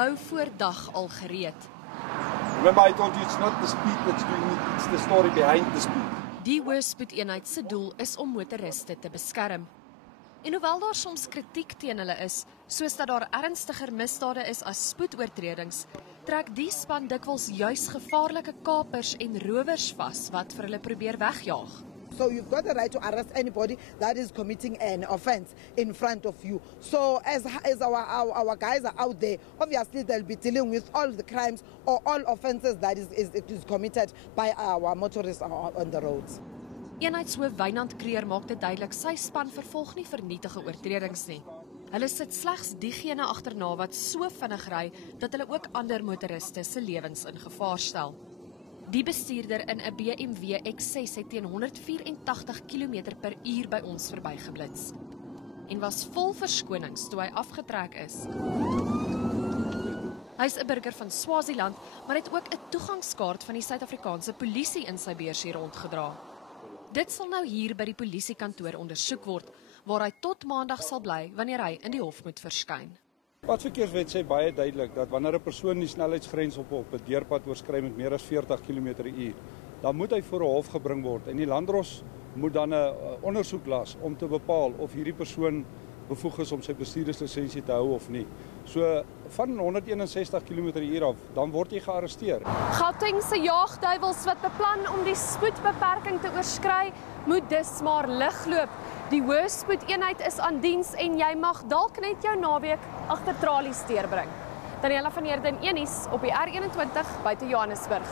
nou voor dag al gereed. Remember I told you it's not the speed that's doing it, it's the story behind the speed. Die hoëspoedeenheid se doel is om motoriste te beskerm. En hoewel daar soms kritiek teen hulle is, soos dat daar ernstiger misdade is as spoedoortredings, trek die span dikwels juis gevaarlike kapers en rowers vas wat vir hulle probeer wegjaag. So you've got the right to arrest anybody that is committing an offense in front of you. So as our guys are out there, obviously they'll be dealing with all the crimes or all offenses that is committed by our motorists on the roads. Eenheidshoof Wynand Kreer maak dit duidelik sy span vervolg nie vernietige oortredings nie. Hulle sit slegs diegene agterna wat so vinnig ry dat hulle ook ander motoriste se lewens in gevaar stel. Die bestuurder in 'n BMW X6 het teen 184 km/h by ons verbygeblits en was vol verskonings toe hy afgetrek is. Hy is 'n burger van Swaziland, maar het ook 'n toegangskaart van die Suid-Afrikaanse polisie in sy beursie rondgedra. Dit sal nou hier by die polisiekantoor ondersoek word, waar hy tot maandag sal bly wanneer hy in die hof moet verskyn. Padverkeerswet sê baie duidelik dat wanneer 'n persoon die snelheidsgrens op 'n deurpad oorskry met meer as 40 km/h, dan moet hy voor 'n hof gebring word en die landdros moet dan 'n ondersoek las om te bepaal of hierdie persoon bevoeg is om sy bestuurderslisensie te hou of nie. So van 161 km/h af, dan word jy gearresteer. Gauteng se jaagduiwels wat beplan om die spoedbeperking te oorskry, moet dus maar ligloop. Die hoëspoedeenheid is aan diens en jy mag dalk net jou naweek agter tralies deurbring. Daniela van Heerden, Enies op die R21 buite Johannesburg.